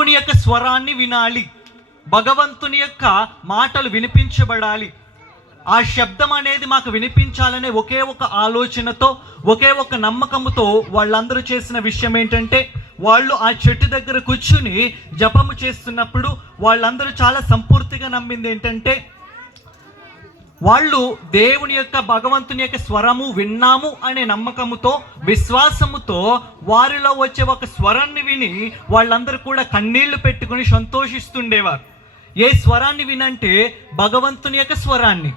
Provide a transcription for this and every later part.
దేవుని యొక్క స్వరాన్ని వినాలి, భగవంతుని యొక్క మాటలు వినిపించబడాలి. ఆ శబ్దం అనేది మాకు వినిపించాలనే ఒకే ఒక ఆలోచనతో, ఒకే ఒక నమ్మకంతో వాళ్ళందరూ చేసిన విషయం ఏంటంటే, వాళ్ళు ఆ చెట్టు దగ్గర కూర్చుని జపము చేస్తున్నప్పుడు వాళ్ళందరూ చాలా సంపూర్తిగా నమ్మింది ఏంటంటే, వాళ్ళు దేవుని యొక్క భగవంతుని యొక్క స్వరము విన్నాము అనే నమ్మకముతో, విశ్వాసముతో వారిలో వచ్చే ఒక స్వరాన్ని విని వాళ్ళందరూ కూడా కన్నీళ్లు పెట్టుకుని సంతోషిస్తుండేవారు. ఏ స్వరాన్ని వినంటే భగవంతుని యొక్క స్వరాన్ని,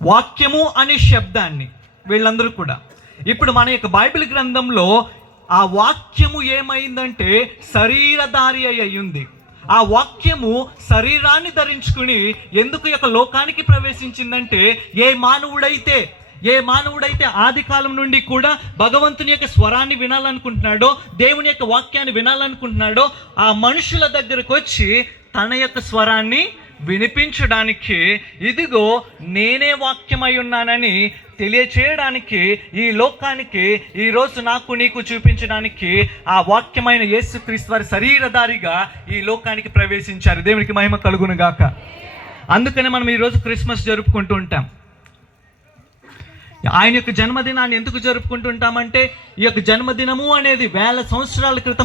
వాక్యము అనే శబ్దాన్ని. వీళ్ళందరూ కూడా ఇప్పుడు మన యొక్క బైబిల్ గ్రంథంలో ఆ వాక్యము ఏమైందంటే శరీరధారి అయ్యింది. ఆ వాక్యము శరీరాన్ని ధరించుకుని ఎందుకు ఈ యొక్క లోకానికి ప్రవేశించిందంటే, ఏ మానవుడైతే ఆది కాలం నుండి కూడా భగవంతుని యొక్క స్వరాన్ని వినాలనుకుంటున్నాడో, దేవుని యొక్క వాక్యాన్ని వినాలనుకుంటున్నాడో, ఆ మనుషుల దగ్గరకు వచ్చి తన యొక్క స్వరాన్ని వినిపించడానికి, ఇదిగో నేనే వాక్యమై ఉన్నానని తెలియచేయడానికి, ఈ లోకానికి ఈరోజు నాకు నీకు చూపించడానికి ఆ వాక్యమైన యేసుక్రీస్తు వారి శరీరధారిగా ఈ లోకానికి ప్రవేశించారు. దేవునికి మహిమ కలుగును గాక. అందుకనే మనం ఈరోజు క్రిస్మస్ జరుపుకుంటూ ఉంటాం. ఆయన యొక్క జన్మదినాన్ని ఎందుకు జరుపుకుంటూ ఉంటామంటే, ఈ యొక్క జన్మదినము అనేది 1000 సంవత్సరాల క్రితం